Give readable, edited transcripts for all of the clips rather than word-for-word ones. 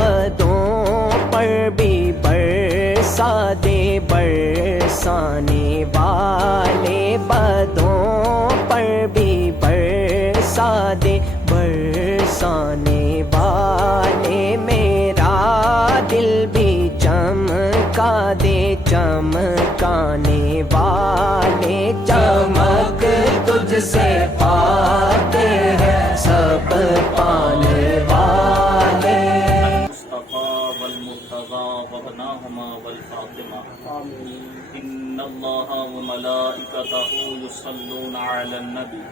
بدوں پر بھی برسا دے برسانے والے، بدوں پر بھی برسا دے برسانے والے، میرا دل بھی چمکا دے چمکانے والے، چمک تجھ سے پاتے ہیں سب پانے والے۔ المصطفى والمرتضى وابناهما والفاطمة إن الله وملائكته يصلون على النبي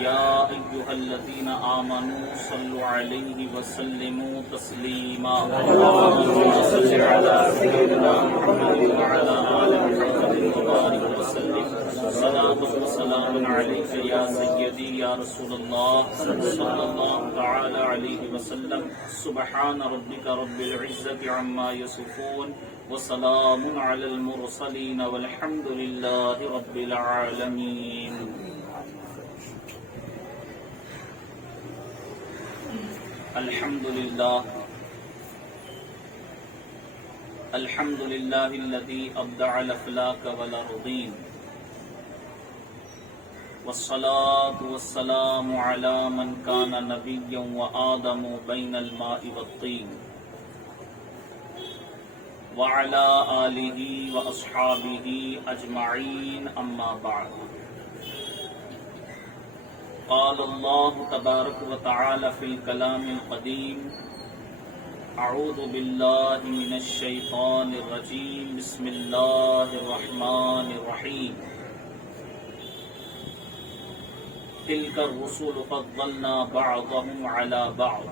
يا أيها الذين آمنوا صلوا عليه وسلموا تسليما اللهم صل على سيدنا محمد وعلى آل محمد وبارك وسلم صلاة وسلام عليك يا سيدي يا رسول الله صلى الله تعالى عليه وسلم سبحان ربك رب العزة عما يصفون وسلام على المرسلين والحمد لله رب العالمين۔ الحمد لله الذي أبدع الأفلاك والأرضين، والصلاة والسلام على من كان نبيا وآدم بين الماء والطين، وعلى آله وأصحابه أجمعين، أما بعد۔ قال الله تبارك وتعالى في الكلام القديم: أعوذ بالله من الشيطان الرجيم، بسم الله الرحمن الرحيم۔ تلك الرسل فضلنا بعضهم على بعض،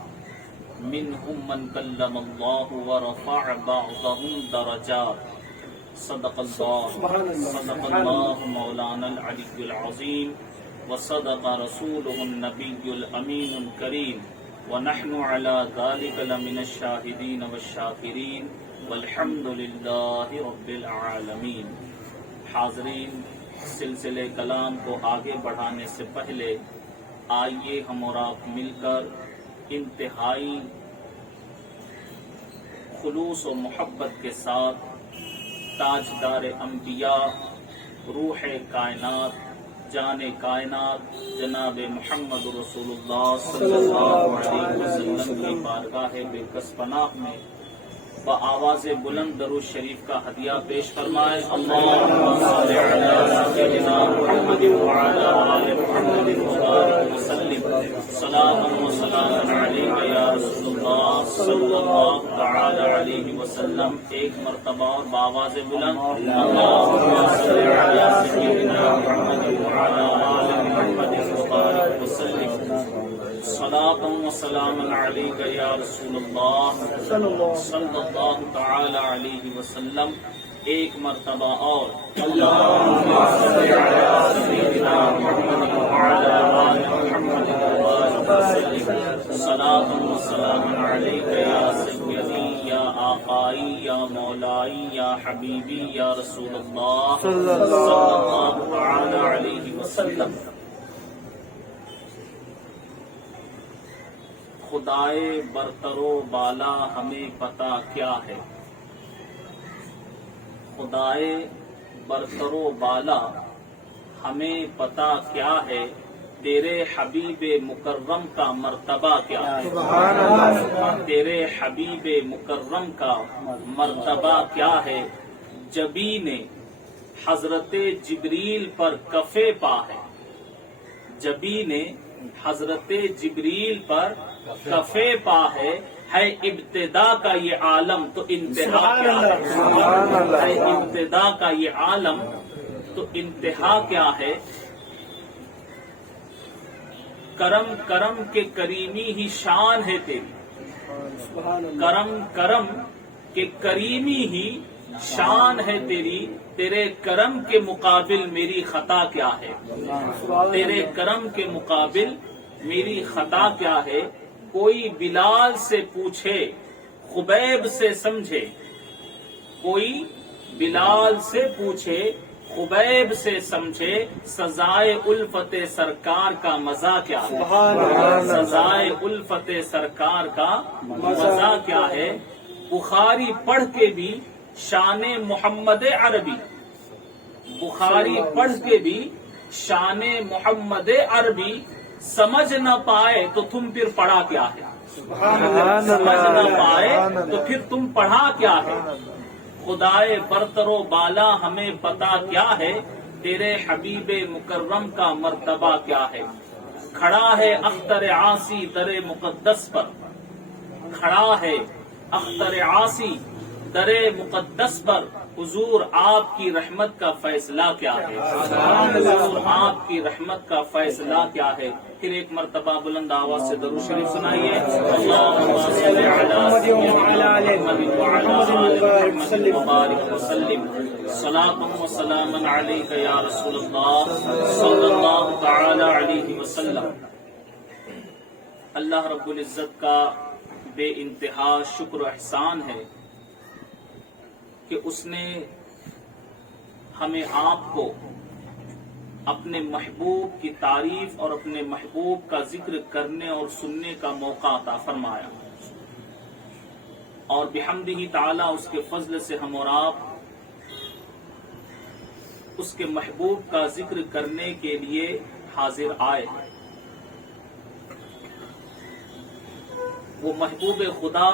منهم من كلم الله ورفع بعضهم درجات، صدق الله مولانا العلي العظيم، وصدق رسوله النبي الأمين الكريم، ونحن على ذلك لمن الشاهدين والشاكرين، والحمد لله رب العالمين۔ حاضرین، سلسلے کلام کو آگے بڑھانے سے پہلے آئیے ہم اور آپ مل کر انتہائی خلوص و محبت کے ساتھ تاجدار انبیاء، روح کائنات، جان کائنات جناب محمد رسول اللہ صلی اللہ علیہ وسلم کی بارگاہ بے کس پناہ میں بآواز بلند درود شریف کا ہدیہ پیش فرمائے۔ اللہم صل علی سیدنا محمد وعلی آل محمد وبارک وسلم، صلاۃ و سلام علیک یا رسول اللہ صلی اللہ تعالی علیہ وسلم۔ ایک مرتبہ اور بآواز بلند، اللہم صل علی سیدنا محمد وعلی آل محمد وبارک وسلم، صلاۃ و سلام علیک یا رسول اللہ صلی اللہ تعالی علیہ وسلم۔ ایک مرتبہ اور، اللہم صل علی سیدنا محمد وعلی آل محمد وبارک وسلم، صلاۃ و سلام علیک یا سیدی یا آقائی یا مولائی یا حبیبی یا رسول اللہ صلی اللہ تعالی علیہ وسلم۔ خدائے برتر و بالا ہمیں پتہ کیا ہے، خدائے برتر و بالا ہمیں پتہ کیا ہے، تیرے حبیب مکرم کا مرتبہ کیا ہے، تیرے حبیب مکرم کا مرتبہ کیا ہے، جبی نے حضرت جبریل پر کفے پا ہے، جبی نے حضرت جبریل پر کفے پا ہے ابتدا کا یہ عالم تو انتہا کیا ہے، ابتدا کا یہ عالم تو انتہا کیا ہے، کرم کرم کے کریمی ہی شان ہے تیری، کرم کرم کے کریمی ہی شان ہے تیری، تیرے کرم کے مقابل میری خطا کیا ہے، تیرے کرم کے مقابل میری خطا کیا ہے، کوئی بلال سے پوچھے خبیب سے سمجھے، کوئی بلال سے پوچھے خبیب سے سمجھے سزائے الفت سرکار کا مزہ کیا ہے، سزائے الفت سرکار کا مزہ کیا ہے۔ بخاری پڑھ کے بھی شان محمد عربی، بخاری پڑھ کے بھی شان محمد عربی سمجھ نہ پائے تو تم پھر پڑھا کیا ہے، سمجھ نہ پائے تو پھر تم پڑھا کیا ہے۔ خدائے برتر و بالا ہمیں پتا کیا ہے، تیرے حبیب مکرم کا مرتبہ کیا ہے۔ کھڑا ہے اختر عاصی در مقدس پر، کھڑا ہے اختر عاصی در مقدس پر، حضور آپ کی رحمت کا فیصلہ کیا ہے، حضور آپ کی رحمت کا فیصلہ کیا ہے۔ پھر ایک مرتبہ بلند آواز سے درود شریف سنائیے، اللہم صل علی محمد وعلی آل محمد وبارک وسلم، صلاۃ و سلام علیک یا رسول اللہ صلی اللہ تعالی علیہ وسلم۔ اللہ رب العزت کا بے انتہا شکر و احسان ہے کہ اس نے ہمیں آپ کو اپنے محبوب کی تعریف اور اپنے محبوب کا ذکر کرنے اور سننے کا موقع عطا فرمایا، اور بحمدہ تعالی اس کے فضل سے ہم اور آپ اس کے محبوب کا ذکر کرنے کے لیے حاضر آئے۔ وہ محبوب خدا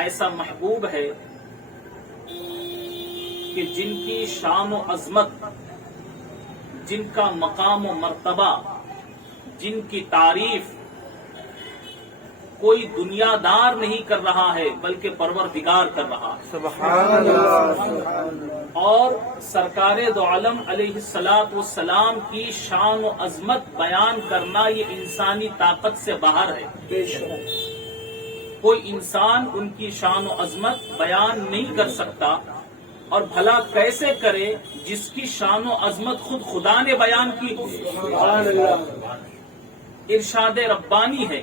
ایسا محبوب ہے کہ جن کی شان و عظمت، جن کا مقام و مرتبہ، جن کی تعریف کوئی دنیا دار نہیں کر رہا ہے بلکہ پروردگار کر رہا ہے۔ سبحان اللہ۔ اور سرکار دو عالم علیہ الصلوۃ والسلام کی شان و عظمت بیان کرنا یہ انسانی طاقت سے باہر ہے۔ کوئی انسان ان کی شان و عظمت بیان نہیں کر سکتا، اور بھلا کیسے کرے جس کی شان و عظمت خود خدا نے بیان کی ہو۔ ارشاد ربانی ہے،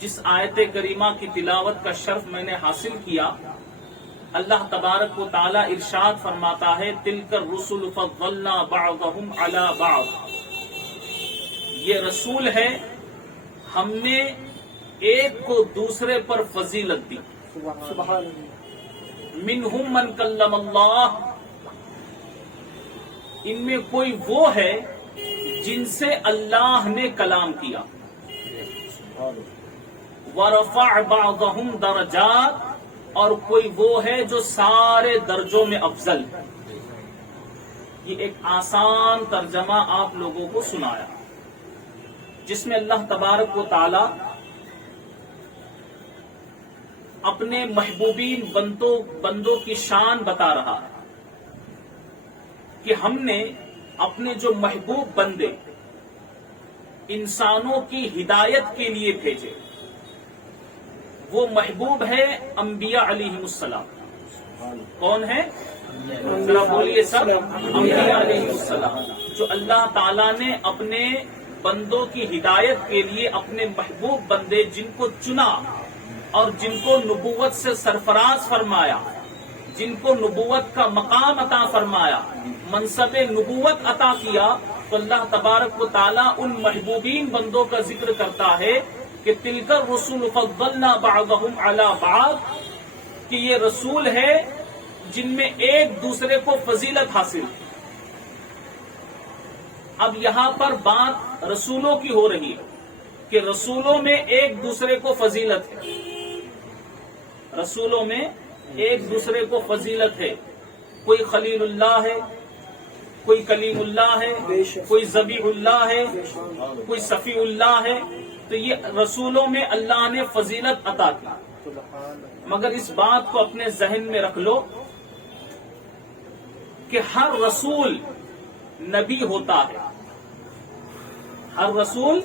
جس آیت کریمہ کی تلاوت کا شرف میں نے حاصل کیا، اللہ تبارک و تعالی ارشاد فرماتا ہے، تلک الرسل فضلنا بعضهم علی بعض، یہ رسول ہے ہم نے ایک کو دوسرے پر فضیلت دی۔ منہم من کلم اللہ، ان میں کوئی وہ ہے جن سے اللہ نے کلام کیا۔ ورفع بعضهم درجات، اور کوئی وہ ہے جو سارے درجوں میں افضل ہے۔ یہ ایک آسان ترجمہ آپ لوگوں کو سنایا، جس میں اللہ تبارک و تعالی اپنے محبوبین بندوں کی شان بتا رہا ہے کہ ہم نے اپنے جو محبوب بندے انسانوں کی ہدایت کے لیے بھیجے، وہ محبوب ہے انبیاء علیہ السلام۔ کون ہے؟ ذرا بولیے سب، انبیاء علیہ السلام، جو اللہ تعالیٰ نے اپنے بندوں کی ہدایت کے لیے اپنے محبوب بندے جن کو چنا اور جن کو نبوت سے سرفراز فرمایا، جن کو نبوت کا مقام عطا فرمایا، منصب نبوت عطا کیا، تو اللہ تبارک و تعالیٰ ان محبوبین بندوں کا ذکر کرتا ہے کہ تلک الرسل فضلنا بعضهم علی بعض، کہ یہ رسول ہے جن میں ایک دوسرے کو فضیلت حاصل ہے۔ اب یہاں پر بات رسولوں کی ہو رہی ہے کہ رسولوں میں ایک دوسرے کو فضیلت ہے، رسولوں میں ایک دوسرے کو فضیلت ہے۔ کوئی خلیل اللہ ہے، کوئی کلیم اللہ ہے، کوئی ذبیح اللہ ہے، کوئی صفی اللہ ہے، تو یہ رسولوں میں اللہ نے فضیلت عطا کی۔ مگر اس بات کو اپنے ذہن میں رکھ لو کہ ہر رسول نبی ہوتا ہے، ہر رسول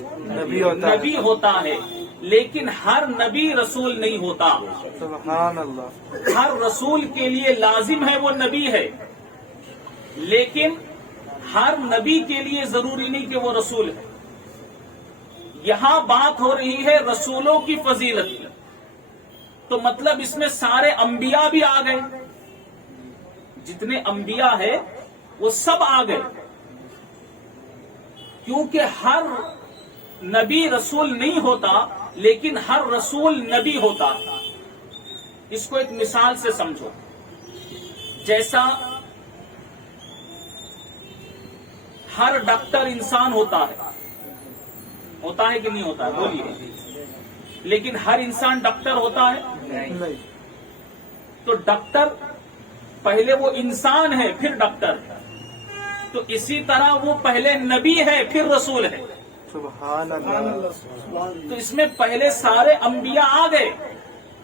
نبی ہوتا ہے، لیکن ہر نبی رسول نہیں ہوتا۔ سبحان اللہ۔ ہر رسول کے لیے لازم ہے وہ نبی ہے، لیکن ہر نبی کے لیے ضروری نہیں کہ وہ رسول ہے۔ یہاں بات ہو رہی ہے رسولوں کی فضیلت کی، تو مطلب اس میں سارے انبیاء بھی آ گئے۔ جتنے انبیاء ہیں وہ سب آ گئے، کیونکہ ہر نبی رسول نہیں ہوتا لیکن ہر رسول نبی ہوتا۔ اس کو ایک مثال سے سمجھو، جیسا ہر ڈاکٹر انسان ہوتا ہے کہ نہیں ہوتا ہے؟ بولیے۔ لیکن ہر انسان ڈاکٹر ہوتا ہے؟ نہیں۔ تو ڈاکٹر پہلے وہ انسان ہے پھر ڈاکٹر ہے، تو اسی طرح وہ پہلے نبی ہے پھر رسول ہے۔ سبحان اللہ۔ تو اس میں پہلے سارے انبیاء آ گئے،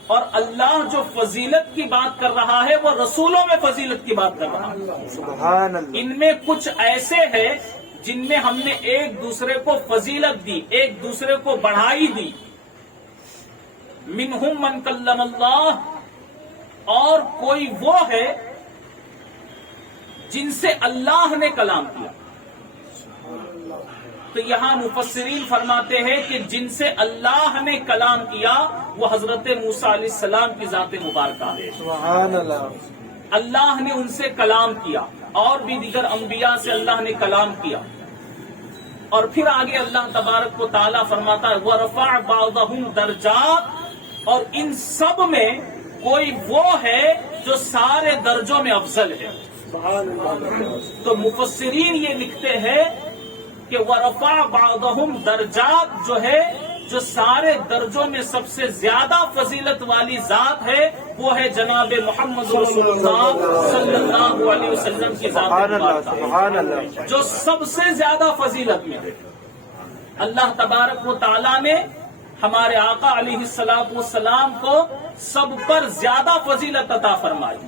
اور اللہ جو فضیلت کی بات کر رہا ہے وہ رسولوں میں فضیلت کی بات کر رہا ہے۔ سبحان اللہ۔ ان میں کچھ ایسے ہیں جن میں ہم نے ایک دوسرے کو فضیلت دی، ایک دوسرے کو بڑھائی دی۔ منہم من کلم اللہ، اور کوئی وہ ہے جن سے اللہ نے کلام کیا۔ تو یہاں مفسرین فرماتے ہیں کہ جن سے اللہ نے کلام کیا وہ حضرت موسیٰ علیہ السلام کی ذات مبارکہ ہے۔ سبحان اللہ۔ اللہ نے ان سے کلام کیا، اور بھی دیگر انبیاء سے اللہ نے کلام کیا۔ اور پھر آگے اللہ تبارک و تعالیٰ فرماتا ہے وَرَفَعَ بَعْضَهُمْ دَرَجَاتٍ، اور ان سب میں کوئی وہ ہے جو سارے درجوں میں افضل ہے۔ تو مفسرین یہ لکھتے ہیں کہ وَرَفَعَ بَعْضَهُمْ درجات جو ہے، جو سارے درجوں میں سب سے زیادہ فضیلت والی ذات ہے وہ ہے جناب محمد رسول اللہ صلی اللہ علیہ وسلم کی ذات مبارکہ، سبحان اللہ۔ جو سب سے زیادہ فضیلت میں ہے۔ اللہ تبارک و تعالیٰ نے ہمارے آقا علیہ الصلوۃ والسلام کو سب پر زیادہ فضیلت عطا فرمائی۔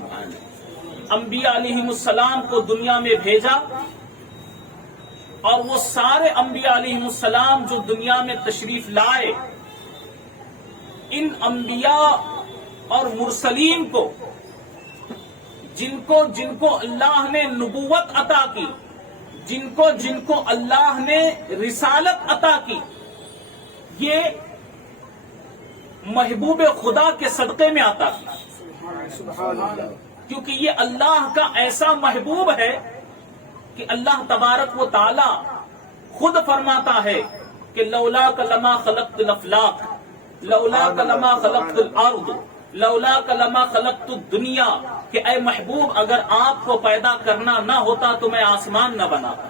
انبیاء علیہ السلام کو دنیا میں بھیجا، اور وہ سارے انبیاء علیہ السلام جو دنیا میں تشریف لائے، ان انبیاء اور مرسلین کو جن کو اللہ نے نبوت عطا کی، جن کو اللہ نے رسالت عطا کی، یہ محبوب خدا کے صدقے میں عطا کی، کیونکہ یہ اللہ کا ایسا محبوب ہے کہ اللہ تبارک و تعالی خود فرماتا ہے کہ لولاک لما خلقت الافلاق، لولاک لما خلقت الارض، لولاک لما خلقت الدنیا، کہ اے محبوب اگر آپ کو پیدا کرنا نہ ہوتا تو میں آسمان نہ بناتا،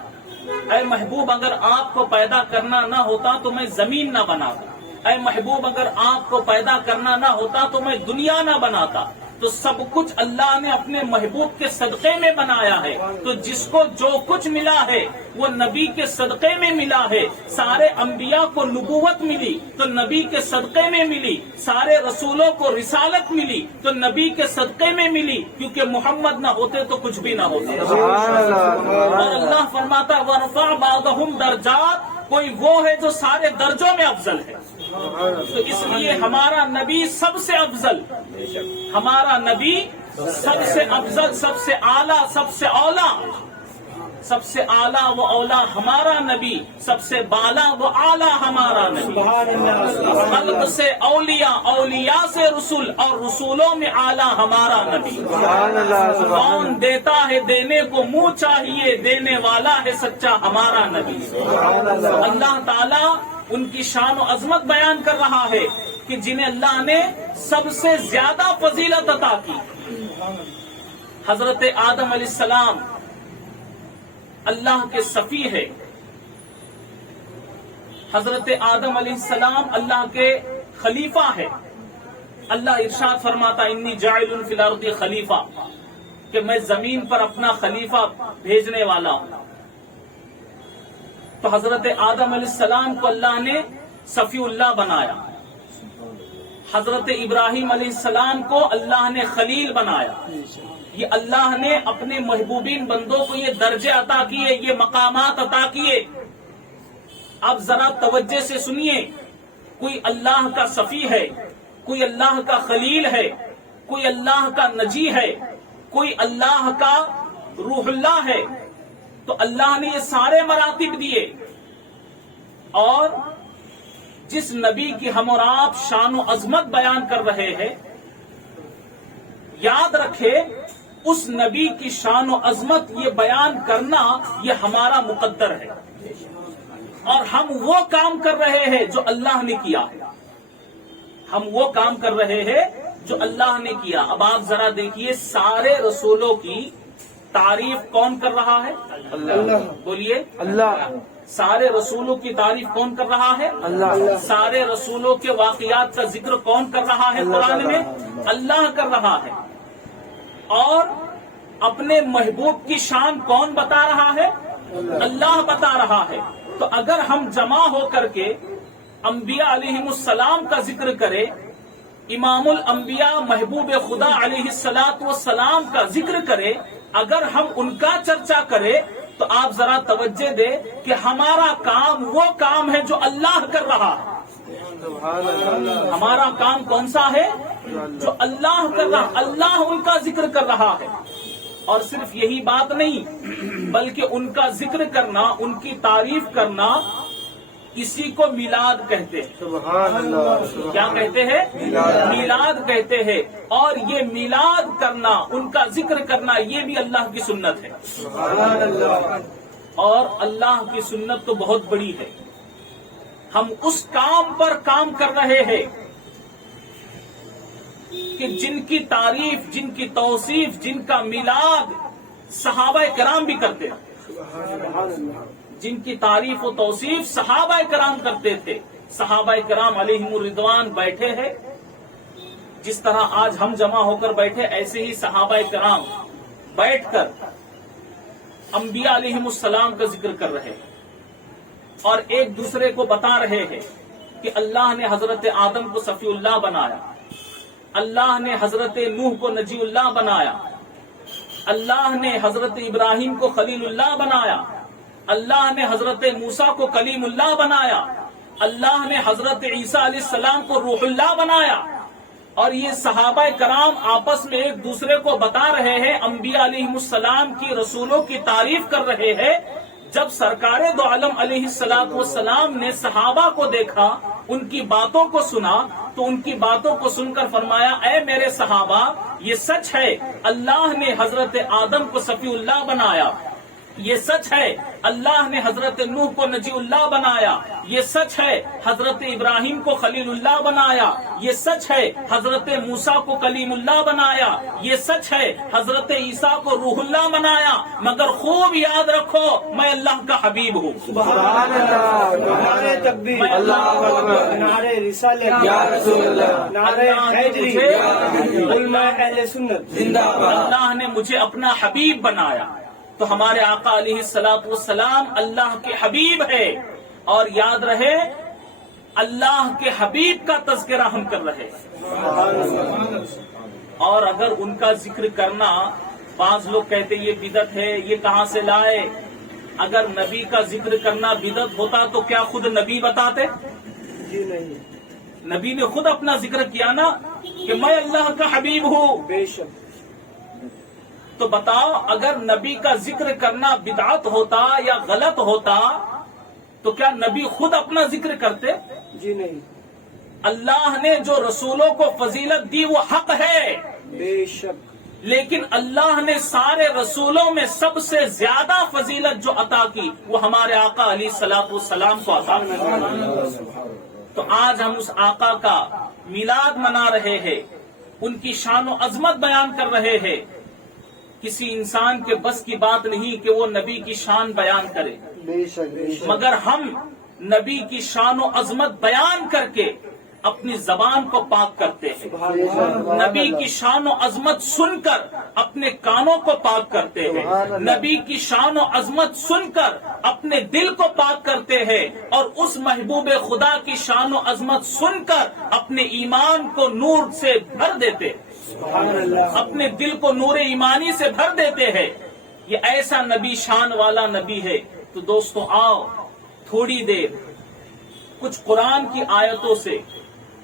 اے محبوب اگر آپ کو پیدا کرنا نہ ہوتا تو میں زمین نہ بناتا، اے محبوب اگر آپ کو پیدا کرنا نہ ہوتا تو میں دنیا نہ بناتا۔ تو سب کچھ اللہ نے اپنے محبوب کے صدقے میں بنایا ہے۔ تو جس کو جو کچھ ملا ہے وہ نبی کے صدقے میں ملا ہے۔ سارے انبیاء کو نبوت ملی تو نبی کے صدقے میں ملی، سارے رسولوں کو رسالت ملی تو نبی کے صدقے میں ملی، کیونکہ محمد نہ ہوتے تو کچھ بھی نہ ہوتا۔ سبحان اللہ۔ اور اللہ فرماتا وَرَفَعَ بَعْضَهُمْ درجات، کوئی وہ ہے جو سارے درجوں میں افضل ہے۔ تو اس لیے ہمارا نبی سب سے افضل، ہمارا نبی سب سے افضل، سب سے اعلیٰ، سب سے اولا، سب سے اعلیٰ و اولا ہمارا نبی، سب سے بالا و اعلیٰ ہمارا نبی۔ خلق سے اولیاء، اولیاء سے رسول، اور رسولوں میں اعلیٰ ہمارا نبی۔ سبحان اللہ۔ کون دیتا ہے دینے کو منہ چاہیے، دینے والا ہے سچا ہمارا نبی۔ اللہ تعالیٰ ان کی شان و عظمت بیان کر رہا ہے کہ جنہیں اللہ نے سب سے زیادہ فضیلت عطا کی۔ حضرت آدم علیہ السلام اللہ کے صفی ہے، حضرت آدم علیہ السلام اللہ کے خلیفہ ہے۔ اللہ ارشاد فرماتا انی جاعل فی الارض خلیفہ، کہ میں زمین پر اپنا خلیفہ بھیجنے والا ہوں۔ تو حضرت آدم علیہ السلام کو اللہ نے صفی اللہ بنایا، حضرت ابراہیم علیہ السلام کو اللہ نے خلیل بنایا۔ یہ اللہ نے اپنے محبوبین بندوں کو یہ درجے عطا کیے، یہ مقامات عطا کیے۔ اب ذرا توجہ سے سنیے، کوئی اللہ کا صفی ہے، کوئی اللہ کا خلیل ہے، کوئی اللہ کا نجی ہے، کوئی اللہ کا روح اللہ ہے، تو اللہ نے یہ سارے مراتب دیے۔ اور جس نبی کی ہم اور آپ شان و عظمت بیان کر رہے ہیں، یاد رکھے اس نبی کی شان و عظمت یہ بیان کرنا یہ ہمارا مقدر ہے، اور ہم وہ کام کر رہے ہیں جو اللہ نے کیا، ہم وہ کام کر رہے ہیں جو اللہ نے کیا۔ اب آپ ذرا دیکھیے سارے رسولوں کی تعریف کون کر رہا ہے؟ اللہ۔ بولیے اللہ۔ سارے رسولوں کی تعریف کون کر رہا ہے؟ اللہ۔ سارے رسولوں کے واقعات کا ذکر کون کر رہا ہے قرآن میں؟ اللہ کر رہا ہے۔ اور اپنے محبوب کی شان کون بتا رہا ہے؟ اللہ بتا رہا ہے۔ تو اگر ہم جمع ہو کر کے انبیاء علیہم السلام کا ذکر کریں، امام الانبیاء محبوب خدا علیہ السلام کا ذکر کرے، اگر ہم ان کا چرچا کریں تو آپ ذرا توجہ دیں کہ ہمارا کام وہ کام ہے جو اللہ کر رہا ہے۔ سبحان اللہ۔ ہمارا کام کون سا ہے؟ جو اللہ کر رہا، اللہ ان کا ذکر کر رہا ہے۔ اور صرف یہی بات نہیں بلکہ ان کا ذکر کرنا، ان کی تعریف کرنا، اسی کو میلاد کہتے ہیں۔ سبحان اللہ۔ کیا کہتے ہیں؟ میلاد کہتے ہیں۔ اور یہ میلاد کرنا، ان کا ذکر کرنا، یہ بھی اللہ کی سنت ہے۔ سبحان اللہ۔ اور اللہ کی سنت تو بہت بڑی ہے۔ ہم اس کام پر کام کر رہے ہیں کہ جن کی تعریف، جن کی توصیف، جن کا میلاد صحابہ کرام بھی کرتے ہیں، جن کی تعریف و توصیف صحابہ کرام کرتے تھے۔ صحابہ کرام علیہم الرضوان بیٹھے ہیں، جس طرح آج ہم جمع ہو کر بیٹھے، ایسے ہی صحابہ کرام بیٹھ کر انبیاء علیہم السلام کا ذکر کر رہے ہیں، اور ایک دوسرے کو بتا رہے ہیں کہ اللہ نے حضرت آدم کو صفی اللہ بنایا، اللہ نے حضرت نوح کو نجی اللہ بنایا، اللہ نے حضرت ابراہیم کو خلیل اللہ بنایا، اللہ نے حضرت موسیٰ کو کلیم اللہ بنایا، اللہ نے حضرت عیسیٰ علیہ السلام کو روح اللہ بنایا۔ اور یہ صحابہ کرام آپس میں ایک دوسرے کو بتا رہے ہیں، انبیاء علیہ السلام کی، رسولوں کی تعریف کر رہے ہیں۔ جب سرکار دو عالم علیہ السلام نے صحابہ کو دیکھا، ان کی باتوں کو سنا، تو ان کی باتوں کو سن کر فرمایا، اے میرے صحابہ، یہ سچ ہے اللہ نے حضرت آدم کو صفی اللہ بنایا، یہ سچ ہے اللہ نے حضرت نوح کو نجی اللہ بنایا، یہ سچ ہے حضرت ابراہیم کو خلیل اللہ بنایا، یہ سچ ہے حضرت موسیٰ کو کلیم اللہ بنایا، یہ سچ ہے حضرت عیسیٰ کو روح اللہ بنایا، مگر خوب یاد رکھو میں اللہ کا حبیب ہوں۔ سبحان اللہ۔ نعرے تکبیر، میں اللہ اکبر، نعرے رسالت، یا رسول اللہ، نعرے حیدری، مجھے علماء اہل سنت زندہ باد۔ اللہ نے مجھے اپنا حبیب بنایا۔ تو ہمارے آقا علیہ السلام اللہ کے حبیب ہے، اور یاد رہے اللہ کے حبیب کا تذکرہ ہم کر رہے ہیں۔ اور اگر ان کا ذکر کرنا، بعض لوگ کہتے یہ بدعت ہے، یہ کہاں سے لائے؟ اگر نبی کا ذکر کرنا بدعت ہوتا تو کیا خود نبی بتاتے؟ جی نہیں، نبی نے خود اپنا ذکر کیا نا کہ میں اللہ کا حبیب ہوں۔ بے شک۔ تو بتاؤ، اگر نبی کا ذکر کرنا بدعت ہوتا یا غلط ہوتا تو کیا نبی خود اپنا ذکر کرتے؟ جی نہیں، اللہ نے جو رسولوں کو فضیلت دی وہ حق ہے، بے شک۔ لیکن اللہ نے سارے رسولوں میں سب سے زیادہ فضیلت جو عطا کی وہ ہمارے آقا علیہ السلام کو عطا کی۔ تو آج ہم اس آقا کا میلاد منا رہے ہیں، ان کی شان و عظمت بیان کر رہے ہیں۔ کسی انسان کے بس کی بات نہیں کہ وہ نبی کی شان بیان کرے، بے شک، بے شک۔ مگر ہم نبی کی شان و عظمت بیان کر کے اپنی زبان کو پاک کرتے ہیں، نبی کی شان و عظمت سن کر اپنے کانوں کو پاک کرتے ہیں، نبی کی شان و عظمت سن کر اپنے دل کو پاک کرتے ہیں، اور اس محبوب خدا کی شان و عظمت سن کر اپنے ایمان کو نور سے بھر دیتے ہیں، اپنے دل کو نور ایمانی سے بھر دیتے ہیں۔ یہ ایسا نبی شان والا نبی ہے۔ تو دوستو آؤ تھوڑی دیر کچھ قرآن کی آیتوں سے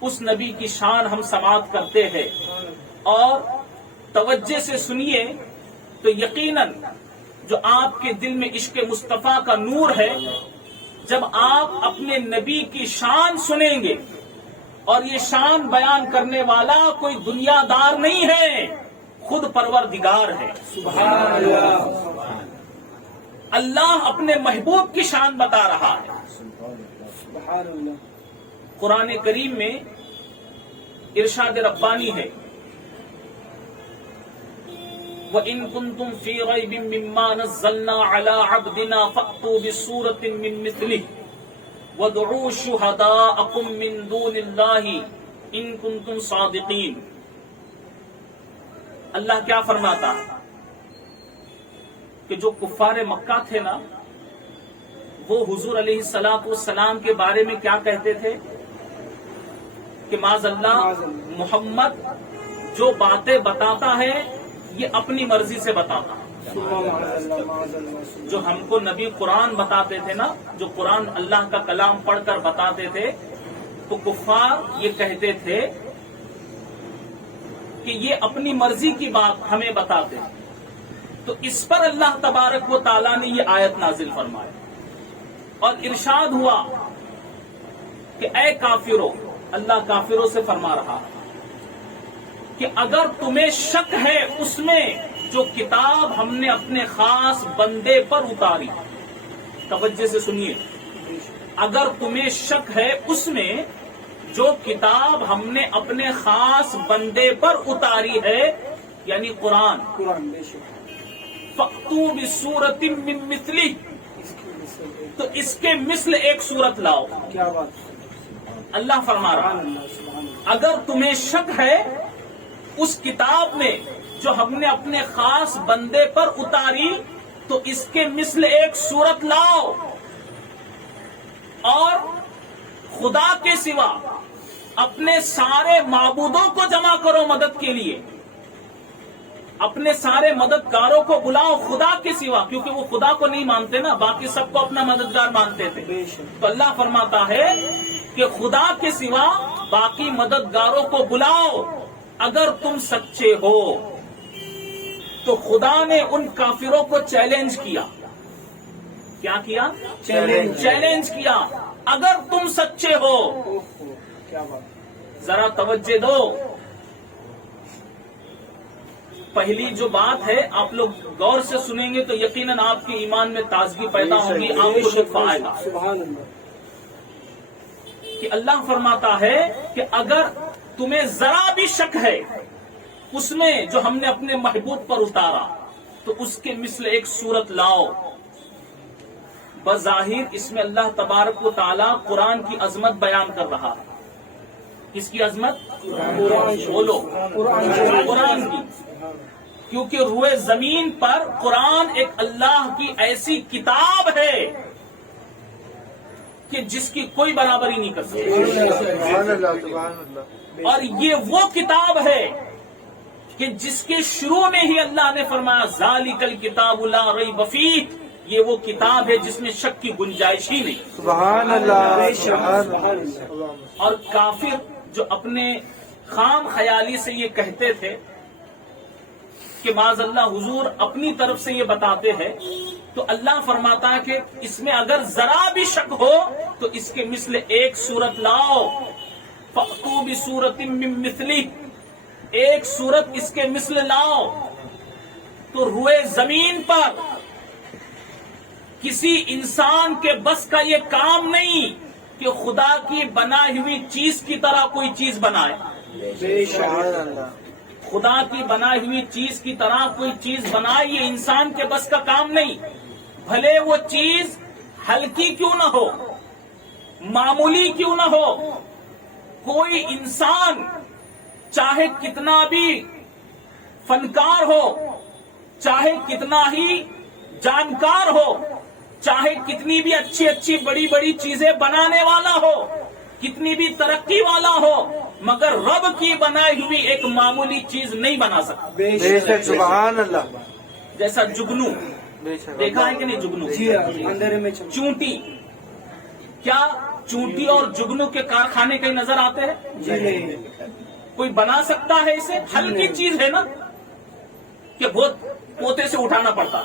اس نبی کی شان ہم سماعت کرتے ہیں، اور توجہ سے سنیے تو یقیناً جو آپ کے دل میں عشق مصطفیٰ کا نور ہے، جب آپ اپنے نبی کی شان سنیں گے، اور یہ شان بیان کرنے والا کوئی دنیا دار نہیں ہے، خود پروردگار ہے. سبحان اللہ. اللہ اپنے محبوب کی شان بتا رہا ہے. سبحان اللہ. قرآن کریم میں ارشاد ربانی ہے وَإِن كُنتُمْ فِي رَيْبٍ مِّمَّا نَزَّلْنَا عَلَىٰ عَبْدِنَا فَأْتُوا بِسُورَةٍ مِّن مِّثْلِهِ وَادْعُوا شُهَدَاءَكُم مِّن دُونِ اللَّهِ إِن كُنتُمْ صَادِقِينَ. اللہ کیا فرماتا ہے کہ جو کفار مکہ تھے نا، وہ حضور علیہ السلام کے بارے میں کیا کہتے تھے کہ معاذ اللہ محمد جو باتیں بتاتا ہے یہ اپنی مرضی سے بتاتا ہے. سبحان اللہ. جو ہم کو نبی قرآن بتاتے تھے نا، جو قرآن اللہ کا کلام پڑھ کر بتاتے تھے، تو کفار یہ کہتے تھے کہ یہ اپنی مرضی کی بات ہمیں بتاتے ہیں. تو اس پر اللہ تبارک و تعالیٰ نے یہ آیت نازل فرمائی اور ارشاد ہوا کہ اے کافرو، اللہ کافروں سے فرما رہا کہ اگر تمہیں شک ہے اس میں جو کتاب ہم نے اپنے خاص بندے پر اتاری، توجہ سے سنیے، اگر تمہیں شک ہے اس میں جو کتاب ہم نے اپنے خاص بندے پر اتاری ہے، یعنی قرآن، قرآن بے شک. فَأْتُوا بِسُورَةٍ مِّن مِّثْلِهِ، اس کی مثل تو اس کے مثل ایک سورت لاؤ. کیا بات. اللہ فرما رہا سبحان اللہ. سبحان اللہ. اگر تمہیں شک ہے اس کتاب میں جو ہم نے اپنے خاص بندے پر اتاری تو اس کے مثل ایک سورت لاؤ اور خدا کے سوا اپنے سارے معبودوں کو جمع کرو مدد کے لیے، اپنے سارے مددگاروں کو بلاؤ خدا کے سوا، کیونکہ وہ خدا کو نہیں مانتے نا، باقی سب کو اپنا مددگار مانتے تھے. بے شک. تو اللہ فرماتا ہے کہ خدا کے سوا باقی مددگاروں کو بلاؤ اگر تم سچے ہو. تو خدا نے ان کافروں کو چیلنج کیا. کیا کیا؟ چیلنج کیا. اگر تم سچے ہو. اوہ، کیا بات. ذرا توجہ دو. پہلی جو بات ہے آپ لوگ غور سے سنیں گے تو یقیناً آپ کے ایمان میں تازگی پیدا ہوگی، آپ کو شفا آئے گا. سبحان اللہ. کہ اللہ فرماتا ہے کہ اگر تمہیں ذرا بھی شک ہے اس میں جو ہم نے اپنے محبوب پر اتارا تو اس کے مثل ایک سورت لاؤ. بظاہر اس میں اللہ تبارک و تعالی قرآن کی عظمت بیان کر رہا ہے. کس کی عظمت؟ بولو. قرآن کی. کیونکہ روئے زمین پر قرآن ایک اللہ کی ایسی کتاب ہے کہ جس کی کوئی برابری نہیں کر سکتی. سبحان اللہ. سبحان اللہ. اور یہ وہ کتاب ہے کہ جس کے شروع میں ہی اللہ نے فرمایا ذالک الکتاب لا ریب فیہ، یہ وہ کتاب ہے جس میں شک کی گنجائش ہی نہیں. سبحان اللہ. سبحان سبحان اللہ. اللہ. اور کافر جو اپنے خام خیالی سے یہ کہتے تھے کہ معاذ اللہ حضور اپنی طرف سے یہ بتاتے ہیں، تو اللہ فرماتا ہے کہ اس میں اگر ذرا بھی شک ہو تو اس کے مثل ایک سورت لاؤ. فَأْتُوا بِسُورَةٍ مِّن مِّثْلِهِ، ایک سورت اس کے مثل لاؤ. تو روئے زمین پر کسی انسان کے بس کا یہ کام نہیں کہ خدا کی بنائی ہوئی چیز کی طرح کوئی چیز بنائے. بے شک. سبحان اللہ. خدا کی بنائی ہوئی چیز کی طرح کوئی چیز بنائے، یہ انسان کے بس کا کام نہیں. بھلے وہ چیز ہلکی کیوں نہ ہو، معمولی کیوں نہ ہو، کوئی انسان چاہے کتنا بھی فنکار ہو، چاہے کتنا ہی جانکار ہو، چاہے کتنی بھی اچھی اچھی بڑی بڑی چیزیں بنانے والا ہو، کتنی بھی ترقی والا ہو، مگر رب کی بنائی ہوئی ایک معمولی چیز نہیں بنا سکتا. بے بے شک. شک. سبحان اللہ. جیسا جگنو بے شک. دیکھا ہے کہ نہیں؟ جگنو، جی ہاں، اندھیرے میں چمک. چونٹی، کیا چونٹی اور جگنو کے کارخانے کہیں نظر آتے ہیں؟ جی نہیں. کوئی بنا سکتا ہے اسے؟ ہلکی چیز ہے نا کہ بہت پوتے سے اٹھانا پڑتا.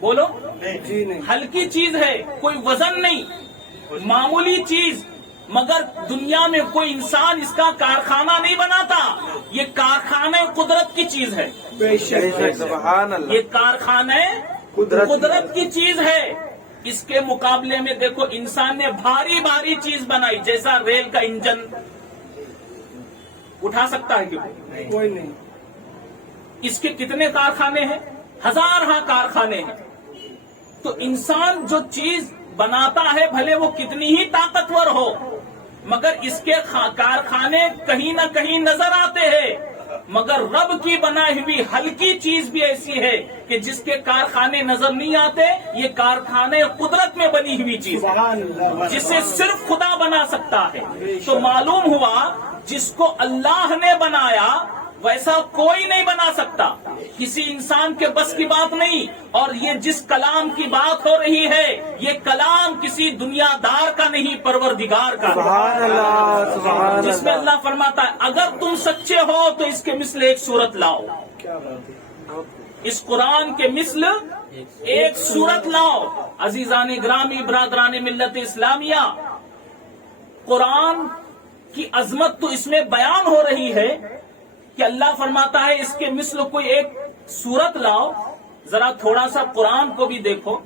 بولو، جی نہیں. ہلکی چیز ہے، کوئی وزن نہیں، معمولی چیز، مگر دنیا میں کوئی انسان اس کا کارخانہ نہیں بناتا. یہ کارخانے قدرت کی چیز ہے، بے شک سبحان اللہ یہ کارخانے قدرت کی چیز ہے۔ اس کے مقابلے میں دیکھو انسان نے بھاری بھاری چیز بنائی، جیسا ریل کا انجن اٹھا سکتا ہے کہ کوئی نہیں۔ اس کے کتنے کارخانے ہیں؟ ہزارہ کارخانے ہیں۔ تو انسان جو چیز بناتا ہے بھلے وہ کتنی ہی طاقتور ہو، مگر اس کے کارخانے کہیں نہ کہیں نظر آتے ہیں۔ مگر رب کی بنائی ہوئی ہلکی چیز بھی ایسی ہے کہ جس کے کارخانے نظر نہیں آتے، یہ کارخانے قدرت میں بنی ہوئی چیز ہے سبحان اللہ، جسے صرف خدا بنا سکتا ہے۔ تو معلوم ہوا جس کو اللہ نے بنایا ویسا کوئی نہیں بنا سکتا، کسی انسان کے بس کی بات نہیں۔ اور یہ جس کلام کی بات ہو رہی ہے یہ کلام کسی دنیا دار کا نہیں، پروردگار کا ہے، سبحان اللہ سبحان جس میں اللہ اللہ فرماتا ہے اگر تم سچے ہو تو اس کے مثل ایک صورت لاؤ، کیا بات ہے، اس قرآن کے مثل ایک صورت لاؤ۔ عزیزان گرامی، برادران ملت اسلامیہ، قرآن کی عظمت تو اس میں بیان ہو رہی ہے کہ اللہ فرماتا ہے اس کے مثل کوئی ایک صورت لاؤ۔ ذرا تھوڑا سا قرآن کو بھی دیکھو،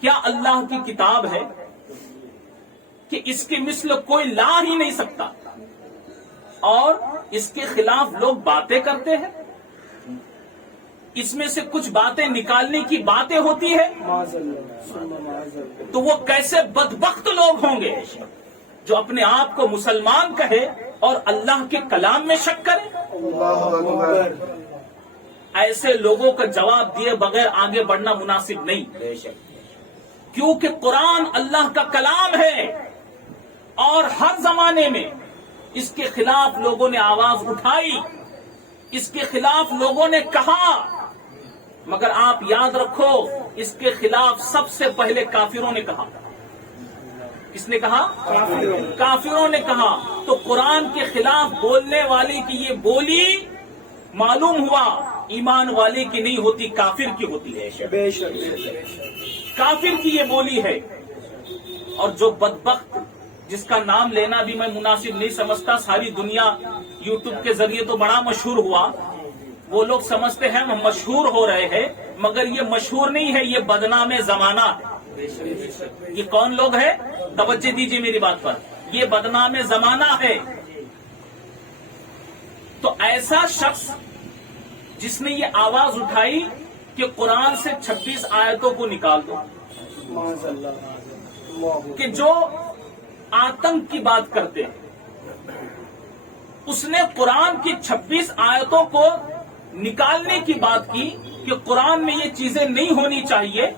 کیا اللہ کی کتاب ہے کہ اس کے مثل کوئی لا ہی نہیں سکتا، اور اس کے خلاف لوگ باتیں کرتے ہیں، اس میں سے کچھ باتیں نکالنے کی باتیں ہوتی ہے، معاذ اللہ، ثم معاذ اللہ۔ تو وہ کیسے بدبخت لوگ ہوں گے جو اپنے آپ کو مسلمان کہے اور اللہ کے کلام میں شک کرے۔ اللہ اکبر ایسے لوگوں کا جواب دیے بغیر آگے بڑھنا مناسب نہیں، کیونکہ قرآن اللہ کا کلام ہے، اور ہر زمانے میں اس کے خلاف لوگوں نے آواز اٹھائی، اس کے خلاف لوگوں نے کہا، مگر آپ یاد رکھو اس کے خلاف سب سے پہلے کافروں نے کہا۔ کس نے کہا؟ کافروں نے کہا۔ تو قرآن کے خلاف بولنے والی کی یہ بولی معلوم ہوا ایمان والے کی نہیں ہوتی، کافر کی ہوتی ہے، بے شک، کافر کی یہ بولی ہے۔ اور جو بدبخت جس کا نام لینا بھی میں مناسب نہیں سمجھتا، ساری دنیا یوٹیوب کے ذریعے تو بڑا مشہور ہوا، وہ لوگ سمجھتے ہیں ہم مشہور ہو رہے ہیں، مگر یہ مشہور نہیں ہے، یہ بدنام زمانہ ہے۔ یہ کون لوگ ہیں؟ توجہ دیجیے میری بات پر، یہ بدنام زمانہ ہے۔ تو ایسا شخص جس نے یہ آواز اٹھائی کہ قرآن سے 26 آیتوں کو نکال دو، معاذ اللہ، کہ جو آتنک کی بات کرتے ہیں، اس نے قرآن کی 26 آیتوں کو نکالنے کی بات کی کہ قرآن میں یہ چیزیں نہیں ہونی چاہیے،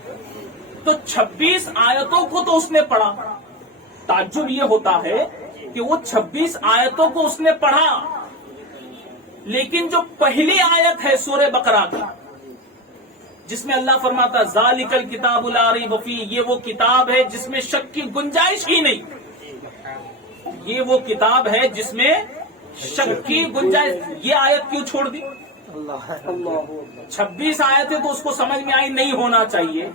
تو 26 آیتوں کو تو اس نے پڑھا۔ تعجب یہ ہوتا ہے کہ وہ 26 آیتوں کو اس نے پڑھا، لیکن جو پہلی آیت ہے سورہ بقرہ کی، جس میں اللہ فرماتا ذالک الکتاب لا ریب فیہ، یہ وہ کتاب ہے جس میں شک کی گنجائش ہی نہیں، یہ وہ کتاب ہے جس میں شک کی گنجائش، یہ آیت کیوں چھوڑ دی؟ اللہ 26 آیتیں تو اس کو سمجھ میں آئی نہیں ہونا چاہیے۔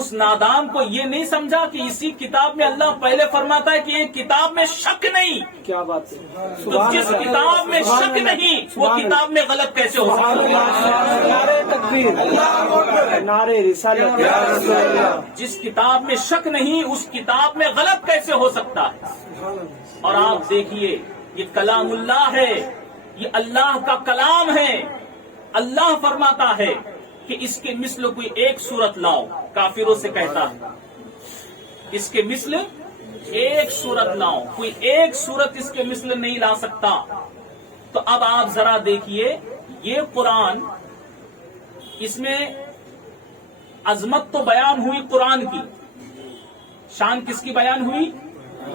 اس نادان کو یہ نہیں سمجھا کہ اسی کتاب میں اللہ پہلے فرماتا ہے کہ یہ کتاب میں شک نہیں، کیا بات ہے، تو جس کتاب میں شک نہیں وہ کتاب میں غلط کیسے ہو سکتا ہے؟ نعرے تکبیر، نعرے رسالت، جس کتاب میں شک نہیں اس کتاب میں غلط کیسے ہو سکتا ہے؟ اور آپ دیکھیے یہ کلام اللہ ہے، یہ اللہ کا کلام ہے، اللہ فرماتا ہے کہ اس کے مثل کوئی ایک صورت لاؤ، کافروں سے کہتا ہے اس کے مثل ایک صورت لاؤ، کوئی ایک صورت اس کے مثل نہیں لا سکتا۔ تو اب آپ ذرا دیکھیے یہ قرآن، اس میں عظمت تو بیان ہوئی قرآن کی، شان کس کی بیان ہوئی؟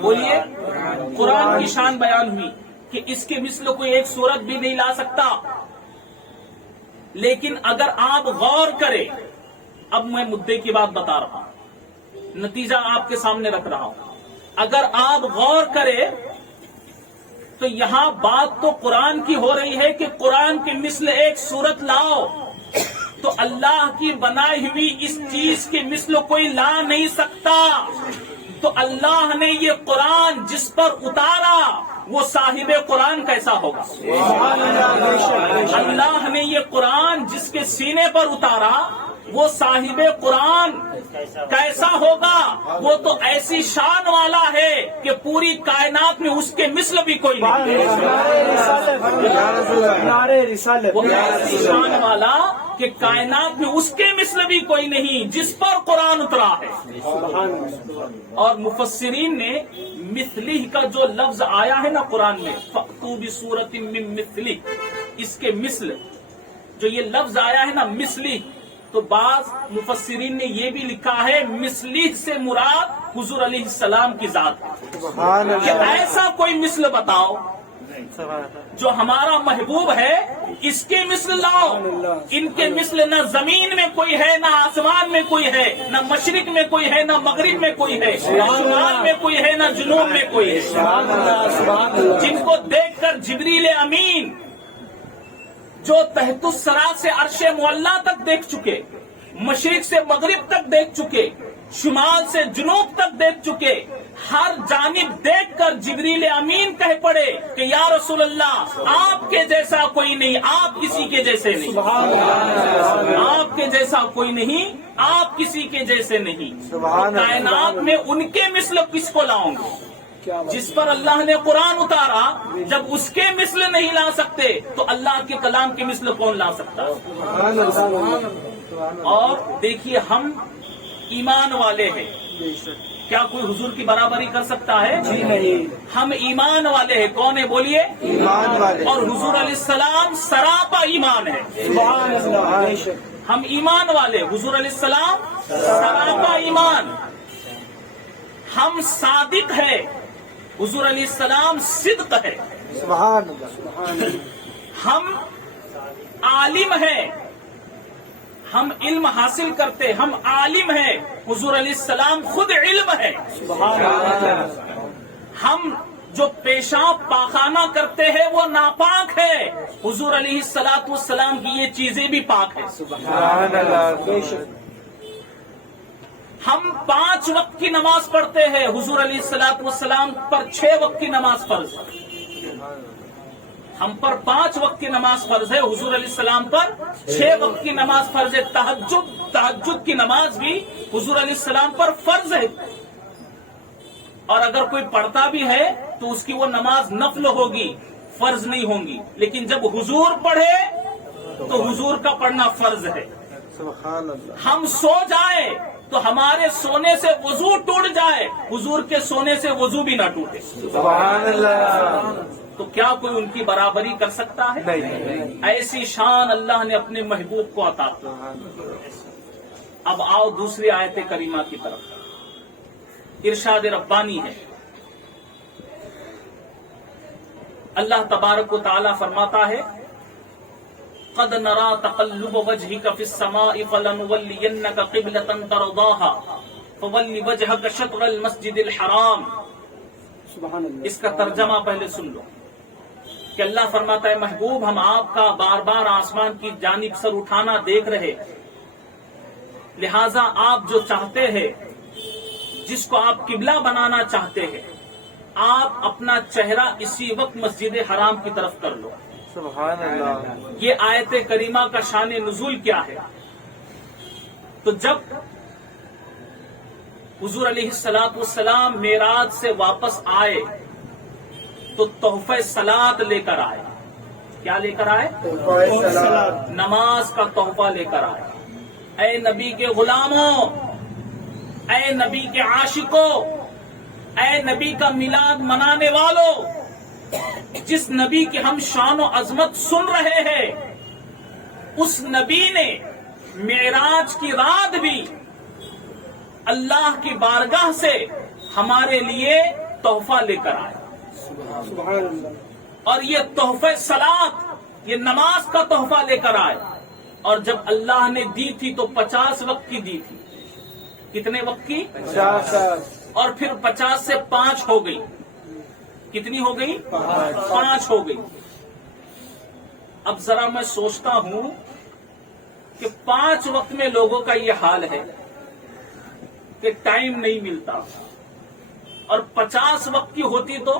بولیے، قرآن کی شان بیان ہوئی کہ اس کے مثل کوئی ایک صورت بھی نہیں لا سکتا۔ لیکن اگر آپ غور کریں، اب میں مدعے کی بات بتا رہا ہوں، نتیجہ آپ کے سامنے رکھ رہا ہوں، اگر آپ غور کریں تو یہاں بات تو قرآن کی ہو رہی ہے کہ قرآن کے مثل ایک صورت لاؤ، تو اللہ کی بنائی ہوئی اس چیز کے مثل کوئی لا نہیں سکتا۔ تو اللہ نے یہ قرآن جس پر اتارا وہ صاحب قرآن کیسا ہوگا؟ اللہ نے یہ قرآن جس کے سینے پر اتارا وہ صاحب قرآن کیسا ہوگا؟ وہ تو ایسی شان والا ہے کہ پوری کائنات میں اس کے مثل بھی کوئی نہیں، نعرے رسالت، وہ ایسی شان والا کہ کائنات میں اس کے مثل بھی کوئی نہیں جس پر قرآن اترا ہے۔ سبحان اللہ۔ اور مفسرین نے مثلی کا جو لفظ آیا ہے نا قرآن میں، فَأْتُوا بِسُورَةٍ مِّن مِّثْلِهِ، اس کے مثل جو یہ لفظ آیا ہے نا مثلی، تو بعض مفسرین نے یہ بھی لکھا ہے مثلی سے مراد حضور علیہ السلام کی ذات سبحان کہ اللہ، ایسا کوئی مثل بتاؤ جو ہمارا محبوب ہے، اس کے مثل لاؤ۔ ان کے مثل نہ زمین میں کوئی ہے، نہ آسمان میں کوئی ہے، نہ مشرق میں کوئی ہے، نہ مغرب میں کوئی ہے، نہ شمال میں کوئی ہے، نہ جنوب میں کوئی ہے، جن کو دیکھ کر جبریل امین جو تحت الثری سے عرش معلی تک دیکھ چکے، مشرق سے مغرب تک دیکھ چکے، شمال سے جنوب تک دیکھ چکے، ہر جانب دیکھ کر جبریل امین کہہ پڑے کہ یا رسول اللہ آپ کے جیسا کوئی نہیں، آپ کسی کے جیسے نہیں، آپ کے جیسا کوئی نہیں، آپ کسی کے جیسے نہیں۔ سبحان اللہ۔ کائنات میں ان کے مثل کس کو لاؤں گے؟ کیا بات، جس پر اللہ نے قرآن اتارا، جب اس کے مثل نہیں لا سکتے تو اللہ کے کلام کے مثل کون لا سکتا؟ اور دیکھیے ہم ایمان والے ہیں، کیا کوئی حضور کی برابری کر سکتا ہے؟ جی نہیں، ہم ایمان والے ہیں، کون ہے بولیے؟ ایمان والے، اور حضور علیہ السلام سراپا ایمان ہے۔ سبحان اللہ، بے شک، ہم ایمان والے، حضور علیہ السلام سراپا ایمان۔ ہم صادق ہے، حضور علیہ السلام صدق ہے۔ سبحان اللہ، ہم عالم ہیں، ہم علم حاصل کرتے، ہم عالم ہیں، حضور علیہ السلام خود علم ہے۔ سبحان اللہ، ہم جو پیشاب پاخانہ کرتے ہیں وہ ناپاک ہے، حضور علیہ السلام کی یہ چیزیں بھی پاک ہیں۔ سبحان اللہ، بے شک، ہم 5 وقت کی نماز پڑھتے ہیں، حضور علیہ السلام پر 6 وقت کی نماز فرض ہے۔ ہم پر 5 وقت کی نماز فرض ہے، حضور علیہ السلام پر 6 وقت کی نماز فرض ہے۔ تہجد کی نماز بھی حضور علیہ السلام پر فرض ہے، اور اگر کوئی پڑھتا بھی ہے تو اس کی وہ نماز نفل ہوگی، فرض نہیں ہوں گی، لیکن جب حضور پڑھے تو حضور کا پڑھنا فرض ہے۔ سبحان اللہ، ہم سو جائے تو ہمارے سونے سے وضو ٹوٹ جائے، حضور کے سونے سے وضو بھی نہ ٹوٹے۔ سبحان اللہ، تو کیا کوئی ان کی برابری کر سکتا ہے؟ نہیں، ایسی شان اللہ نے اپنے محبوب کو عطا کی۔ اب آؤ دوسری آیت کریمہ کی طرف، ارشاد ربانی ہے۔ اللہ تبارک و تعالی فرماتا ہے قد نرى تقلب وجهك في السماء فلنولينك قبلة ترضاها فول وجهك شطر المسجد الحرام۔ سبحان اللہ، اس کا ترجمہ پہلے سن لو کہ اللہ فرماتا ہے محبوب ہم آپ کا بار بار آسمان کی جانب سر اٹھانا دیکھ رہے، لہذا آپ جو چاہتے ہیں، جس کو آپ قبلہ بنانا چاہتے ہیں، آپ اپنا چہرہ اسی وقت مسجد حرام کی طرف کر لو۔ سبحان اللہ، یہ آیت کریمہ کا شان نزول کیا ہے؟ تو جب حضور علیہ السلام معراج سے واپس آئے تو تحفہ صلاۃ لے کر آئے۔ کیا لے کر آئے؟ نماز کا تحفہ لے کر آئے۔ اے نبی کے غلاموں، اے نبی کے عاشقوں، اے نبی کا میلاد منانے والوں، جس نبی کی ہم شان و عظمت سن رہے ہیں، اس نبی نے معراج کی رات بھی اللہ کی بارگاہ سے ہمارے لیے تحفہ لے کر آئے، سبحان اللہ، اور یہ تحفہ صلاۃ، یہ نماز کا تحفہ لے کر آئے۔ اور جب اللہ نے دی تھی تو 50 وقت کی دی تھی۔ کتنے وقت کی؟ 50، اور پھر 50 سے 5 ہو گئی۔ کتنی ہو گئی؟ 5 ہو گئی۔ اب ذرا میں سوچتا ہوں کہ 5 وقت میں لوگوں کا یہ حال ہے کہ ٹائم نہیں ملتا، اور 50 وقت کی ہوتی تو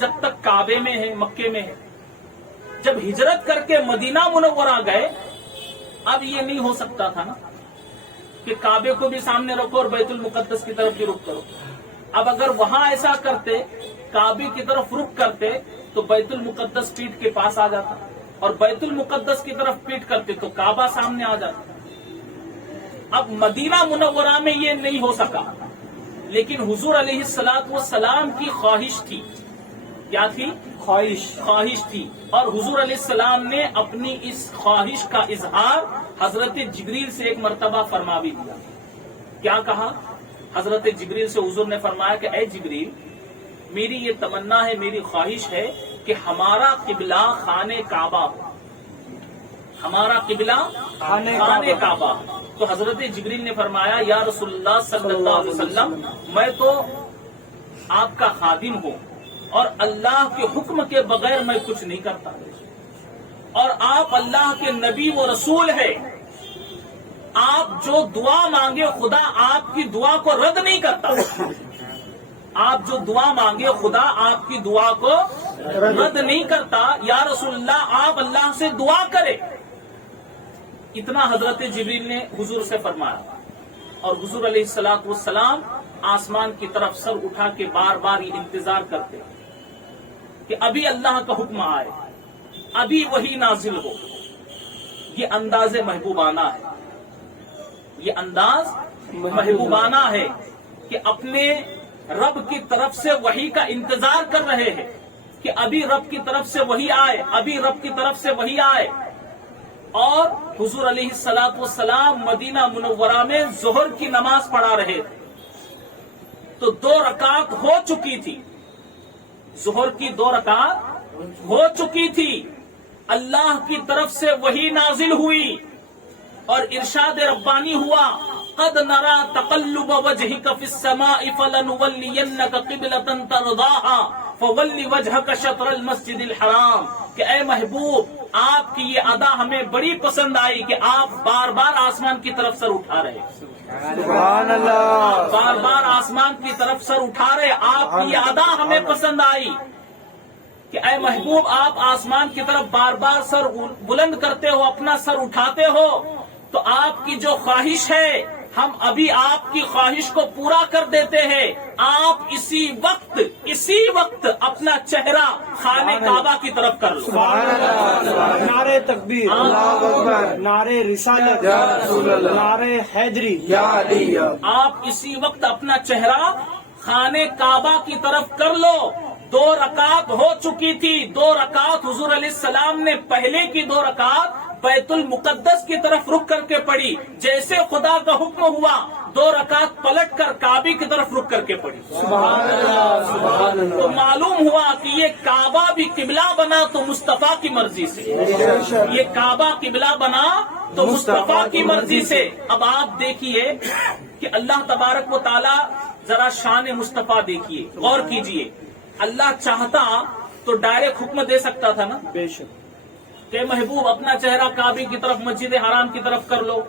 جب تک کعبے میں ہے، مکے میں ہے. جب ہجرت کر کے مدینہ منورہ گئے اب یہ نہیں ہو سکتا تھا نا کہ کعبے کو بھی سامنے رکھو اور بیت المقدس کی طرف بھی رخ کرو. اب اگر وہاں ایسا کرتے، کعبے کی طرف رخ کرتے تو بیت المقدس پیٹھ کے پاس آ جاتا، اور بیت المقدس کی طرف پیٹ کرتے تو کعبہ سامنے آ جاتا. اب مدینہ منورہ میں یہ نہیں ہو سکا، لیکن حضور علیہ الصلوۃ والسلام کی خواہش تھی. کیا تھی؟ خواہش تھی. اور حضور علیہ السلام نے اپنی اس خواہش کا اظہار حضرت جبریل سے ایک مرتبہ فرما بھی دیا. کیا کہا؟ حضرت جبریل سے حضور نے فرمایا کہ اے جبریل، میری یہ تمنا ہے، میری خواہش ہے کہ ہمارا قبلہ خانہ کعبہ ہو. ہمارا قبلہ خانہ کعبہ. تو حضرت جبریل نے فرمایا یا رسول اللہ صلی اللہ علیہ وسلم، میں تو آپ کا خادم ہوں اور اللہ کے حکم کے بغیر میں کچھ نہیں کرتا، اور آپ اللہ کے نبی و رسول ہیں. آپ جو دعا مانگے خدا آپ کی دعا کو رد نہیں کرتا. آپ جو دعا مانگے خدا آپ کی دعا کو رد نہیں کرتا. یا رسول اللہ آپ اللہ سے دعا کرے. اتنا حضرت جبریل نے حضور سے فرمایا، اور حضور علیہ الصلوۃ والسلام آسمان کی طرف سر اٹھا کے بار بار یہ انتظار کرتے کہ ابھی اللہ کا حکم آئے، ابھی وہی نازل ہو. یہ انداز محبوبانہ ہے، یہ انداز محبوبانہ ہے کہ اپنے رب کی طرف سے وحی کا انتظار کر رہے ہیں کہ ابھی رب کی طرف سے وحی آئے، ابھی رب کی طرف سے وحی آئے. اور حضور علیہ الصلوۃ والسلام مدینہ منورہ میں ظہر کی نماز پڑھا رہے تھے تو 2 رکعت ہو چکی تھی. ظہر کی 2 رکعت ہو چکی تھی. اللہ کی طرف سے وحی نازل ہوئی اور ارشاد ربانی ہوا قد نرى تقلب وجهك في السماء فلنولينك قبلة ترضاها فول وجهك شطر المسجد الحرام. کہ اے محبوب، آپ کی یہ ادا ہمیں بڑی پسند آئی کہ آپ بار بار آسمان کی طرف سر اٹھا رہے. سبحان اللہ. بار بار آسمان کی طرف سر اٹھا رہے. آپ کی یہ ادا ہمیں پسند آئی کہ اے محبوب آپ آسمان کی طرف بار بار سر بلند کرتے ہو، اپنا سر اٹھاتے ہو. تو آپ کی جو خواہش ہے ہم ابھی آپ کی خواہش کو پورا کر دیتے ہیں. آپ اسی وقت اپنا چہرہ خانہ کعبہ کی طرف کر لو. سبحان اللہ. نعرہ تکبیر، اللہ اکبر، نعرہ رسالت، یا رسول اللہ، نعرہ حیدری، یا علی. آپ اسی وقت اپنا چہرہ خانہ کعبہ کی طرف کر لو. 2 رکعت ہو چکی تھی. 2 رکعت حضور علیہ السلام نے پہلے کی 2 رکعت بیت المقدس کی طرف رخ کر کے پڑھی. جیسے خدا کا حکم ہوا 2 رکعت پلٹ کر کعبے کی طرف رخ کر کے پڑھی. سبحان اللہ. سبحان اللہ. تو معلوم ہوا کہ یہ کعبہ بھی قبلہ بنا تو مصطفیٰ کی مرضی سے. یہ کعبہ قبلہ بنا تو مصطفیٰ کی مرضی سے. اب آپ دیکھیے کہ اللہ تبارک و تعالی، ذرا شان مصطفیٰ دیکھیے، غور کیجئے. اللہ چاہتا تو ڈائریکٹ حکم دے سکتا تھا نا بے شک. کہ محبوب اپنا چہرہ کعبے کی طرف، مسجد حرام کی طرف کر لو.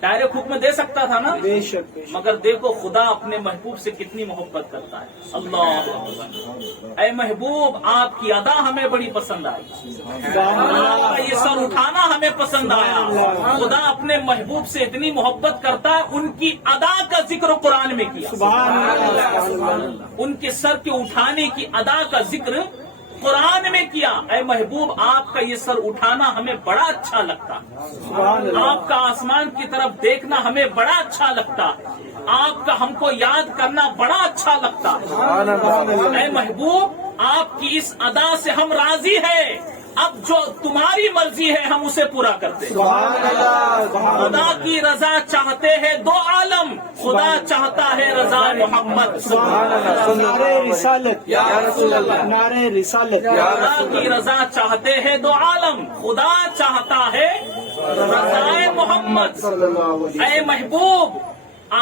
ڈائریکٹ حکم دے سکتا تھا نا. بے شک. بے شک. مگر دیکھو خدا اپنے محبوب سے کتنی محبت کرتا ہے. اللہ اکبر. اے محبوب آپ کی ادا ہمیں بڑی پسند آئی. آپ کا یہ سر اٹھانا ہمیں پسند آیا. خدا اپنے محبوب سے اتنی محبت کرتا ہے، ان کی ادا کا ذکر قرآن میں کیا. سبحان اللہ. سبحان اللہ. ان کے سر کے اٹھانے کی ادا کا ذکر قرآن میں کیا. اے محبوب آپ کا یہ سر اٹھانا ہمیں بڑا اچھا لگتا. سبحان اللہ. آپ کا آسمان کی طرف دیکھنا ہمیں بڑا اچھا لگتا. آپ کا ہم کو یاد کرنا بڑا اچھا لگتا. سبحان اللہ. اے محبوب آپ کی اس ادا سے ہم راضی ہیں. اب جو تمہاری مرضی ہے ہم اسے پورا کرتے ہیں. سبحان اللہ. سبحان خدا اللہ. کی رضا چاہتے ہیں 2 عالم. خدا چاہتا ہے رضا محمد. سبحان اللہ. نعرہ رسالت، یا رسول اللہ، نعرہ رسالت. خدا کی رضا چاہتے ہیں 2 عالم. خدا چاہتا ہے رضا محمد. صلی اللہ علیہ وسلم. اے محبوب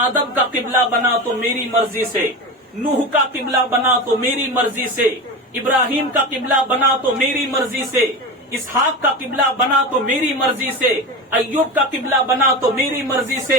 آدم کا قبلہ بنا تو میری مرضی سے، نوح کا قبلہ بنا تو میری مرضی سے، ابراہیم کا قبلہ بنا تو میری مرضی سے، اسحاق کا قبلہ بنا تو میری مرضی سے، ایوب کا قبلہ بنا تو میری مرضی سے،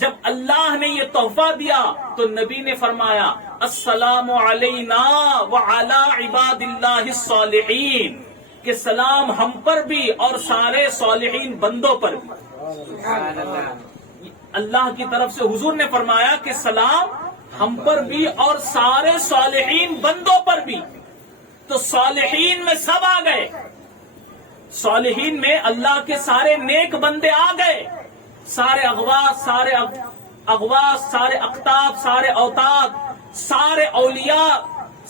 جب اللہ نے یہ تحفہ دیا تو نبی نے فرمایا السلام علینا وعلی عباد اللہ الصالحین، کہ سلام ہم پر بھی اور سارے صالحین بندوں پر بھی۔ اللہ کی طرف سے حضور نے فرمایا کہ سلام ہم پر بھی اور سارے صالحین بندوں پر بھی۔ تو صالحین میں سب آ گئے، صالحین میں اللہ کے سارے نیک بندے آ گئے، سارے اغواس، سارے اقطاب، سارے اوتاد، سارے اولیاء،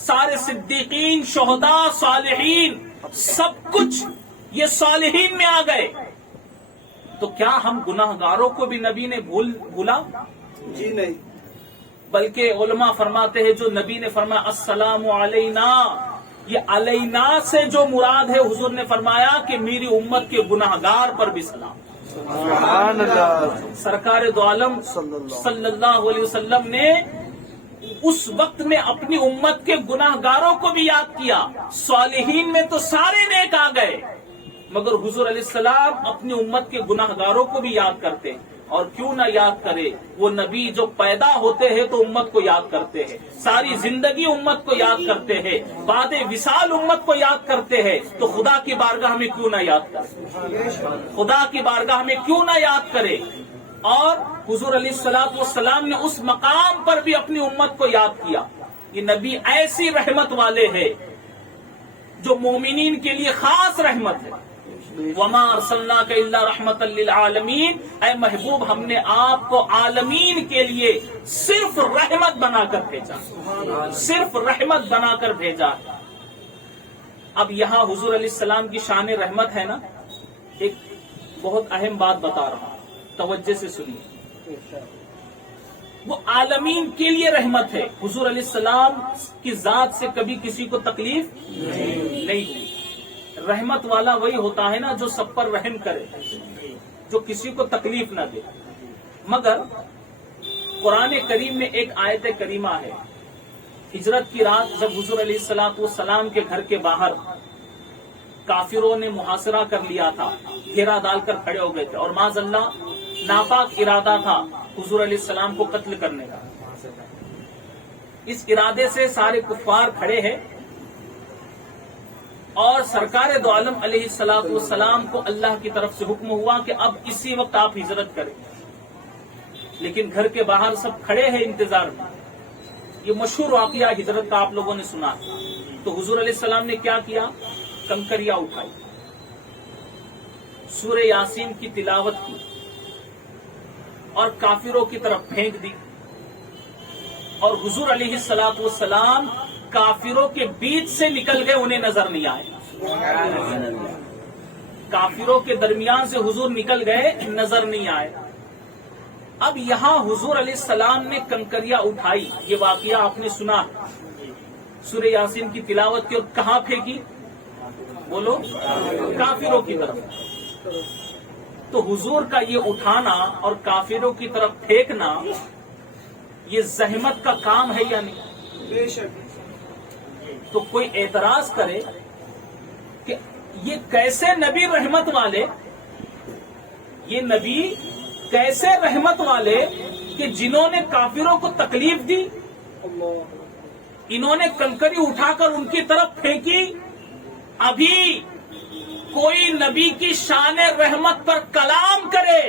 سارے صدیقین، شہداء، صالحین، سب کچھ یہ صالحین میں آ گئے۔ تو کیا ہم گناہ گاروں کو بھی نبی نے بھولا؟ جی نہیں۔ بلکہ علماء فرماتے ہیں جو نبی نے فرمایا السلام علینا، یہ علینا سے جو مراد ہے حضور نے فرمایا کہ میری امت کے گناہ گار پر بھی سلام۔ سبحان اللہ۔ سرکار دو عالم صلی اللہ علیہ وسلم نے اس وقت میں اپنی امت کے گناہ گاروں کو بھی یاد کیا۔ صالحین میں تو سارے نیک آ گئے، مگر حضور علیہ السلام اپنی امت کے گناہ گاروں کو بھی یاد کرتے ہیں۔ اور کیوں نہ یاد کرے، وہ نبی جو پیدا ہوتے ہیں تو امت کو یاد کرتے ہیں، ساری زندگی امت کو یاد کرتے ہیں، بعد وصال امت کو یاد کرتے ہیں، تو خدا کی بارگاہ میں کیوں نہ یاد کرے، خدا کی بارگاہ میں کیوں نہ یاد کرے۔ اور حضور علیہ السلام نے اس مقام پر بھی اپنی امت کو یاد کیا کہ نبی ایسی رحمت والے ہیں جو مومنین کے لیے خاص رحمت ہے۔ وما ارسلناک الا رحمتا للعالمین، اے محبوب ہم نے آپ کو عالمین کے لیے صرف رحمت بنا کر بھیجا، صرف رحمت بنا کر بھیجا۔ اب یہاں حضور علیہ السلام کی شان رحمت ہے نا، ایک بہت اہم بات بتا رہا ہوں، توجہ سے سنیے۔ وہ عالمین کے لیے رحمت ہے، حضور علیہ السلام کی ذات سے کبھی کسی کو تکلیف نہیں ہوئی۔ رحمت والا وہی ہوتا ہے نا جو سب پر رحم کرے، جو کسی کو تکلیف نہ دے۔ مگر قرآن کریم میں ایک آیت کریمہ ہے، ہجرت کی رات جب حضور علیہ السلام کے گھر کے باہر کافروں نے محاصرہ کر لیا تھا، گھیرا ڈال کر کھڑے ہو گئے تھے، اور معاذ اللہ ناپاک ارادہ تھا حضور علیہ السلام کو قتل کرنے کا۔ اس ارادے سے سارے کفار کھڑے ہیں، اور سرکار دو عالم علیہ السلام کو اللہ کی طرف سے حکم ہوا کہ اب اسی وقت آپ ہجرت کریں، لیکن گھر کے باہر سب کھڑے ہیں انتظار میں۔ یہ مشہور واقعہ ہجرت کا آپ لوگوں نے سنا۔ تو حضور علیہ السلام نے کیا کیا؟ کنکریاں اٹھائی، سورہ یاسین کی تلاوت کی اور کافروں کی طرف پھینک دی، اور حضور علیہ السلام کافروں کے بیچ سے نکل گئے، انہیں نظر نہیں آئے۔ کافروں کے درمیان سے حضور نکل گئے، نظر نہیں آئے۔ اب یہاں حضور علیہ السلام نے کنکریاں اٹھائی، یہ واقعہ آپ نے سنا، سورہ یاسین کی تلاوت کی، اور کہاں پھینکی؟ بولو، کافروں کی طرف۔ تو حضور کا یہ اٹھانا اور کافروں کی طرف پھینکنا یہ زحمت کا کام ہے یا نہیں؟ بے شک۔ تو کوئی اعتراض کرے کہ یہ کیسے نبی رحمت والے، یہ نبی کیسے رحمت والے کہ جنہوں نے کافروں کو تکلیف دی، انہوں نے کنکری اٹھا کر ان کی طرف پھینکی۔ ابھی کوئی نبی کی شان رحمت پر کلام کرے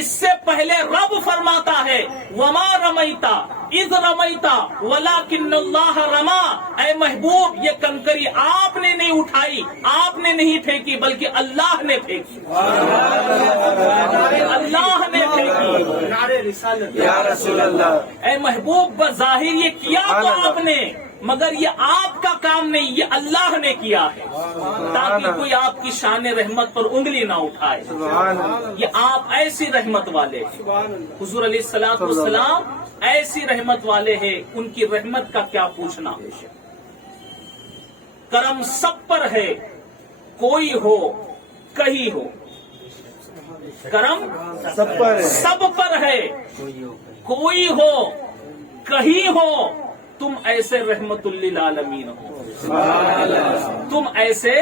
اس سے پہلے رب فرماتا ہے وما رمیتا اذ رمیتا ولکن اللہ رما، اے محبوب یہ کنکری آپ نے نہیں اٹھائی، آپ نے نہیں پھینکی، بلکہ اللہ نے پھینکی، اللہ نے پھینکی۔ نعرے رسالت یا رسول اللہ۔ اے محبوب بظاہر یہ کیا تو آپ نے، مگر یہ آپ کا کام نہیں، یہ اللہ نے کیا ہے، تاکہ کوئی آپ کی شان رحمت پر انگلی نہ اٹھائے۔ سبحان اللہ۔ یہ آپ ایسی رحمت والے ہیں، سبحان اللہ۔ حضور علیہ السلام ایسی رحمت والے ہیں، ان کی رحمت کا کیا پوچھنا۔ کرم سب پر ہے، کوئی ہو کہیں ہو، کرم سب پر ہے۔ سب پر ہے، کوئی ہو کہیں ہو، تم ایسے رحمت للعالمین ہو، تم ایسے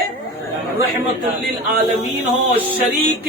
رحمت للعالمین ہو، شریک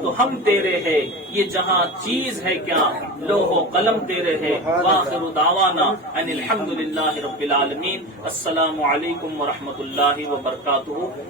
تو ہم تیرے ہے، یہ جہاں چیز ہے کیا، لوح و قلم تیرے ہے۔ وآخر دعوانا ان الحمد للہ رب العالمین۔ السلام علیکم ورحمۃ اللہ وبرکاتہ۔